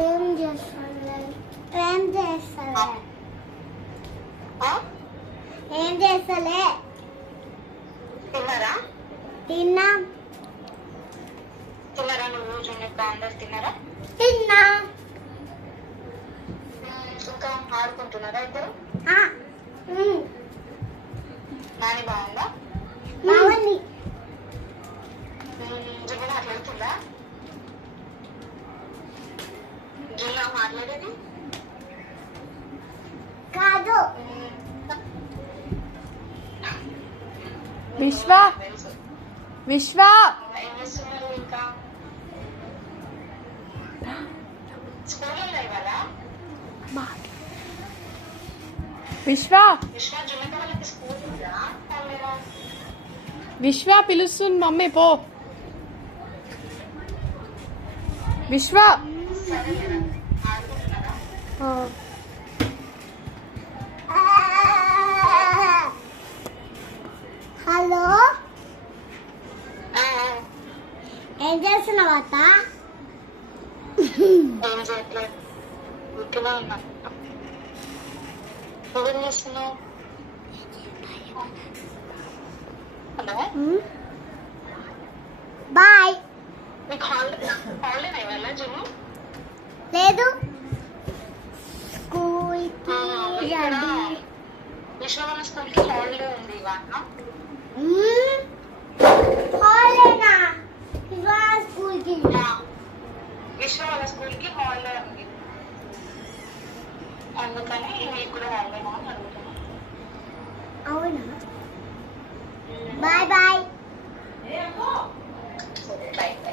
ఏం చేస్తలే ఏం చేస్తలే ఏం చేస్తలే తిన్నారా? తిన్నా తిన్నారా? నువ్వు జున్నక్క అందరు తిన్నారా? తిన్నా ఇంకా ఆడుకుంటున్నారా ఇద్దరు? నాని బాగుందా? బాగుంది. జున్ను మాట్లాడుతుందా? జున్ను మాట్లాడేది కాదు. విశ్వ తెలుసు. విశ్వ ఏం చేస్తున్నారు ఇంకా? స్కూల్ ఉందా ఇవాళ? విశ్వ విశ్వ జున్నక్క వాళ్ళకి స్కూల్ ఉందా? లేదా? విశ్వ పిలుస్తుంది మమ్మీ పో. విశ్వ సరే లేదా? ఆడుకుంటున్నారా? హలో ఆ, ఏం చేస్తున్నావు అత్త? ఏం చేయట్లేదు, ఇంట్లో ఉన్నా. నువ్వేం చేస్తున్నావు? Hello, boy. మీకు హాలిడేనా ఇవాళ జున్ను? లేదు స్కూల్కి ఇక్కడ రెడీ. విశ్వవన స్కూల్కి హాలిడే ఉంది ఇవాళ. హాలిడేనా? ఇవాళ స్కూల్కి విశ్వవన స్కూల్కి హాలిడే ఉంది, అందుకని మీకు కూడా హాలిడేనా అని అడుగుతున్నాను. అవునా? Bye bye. సరే, బై బై.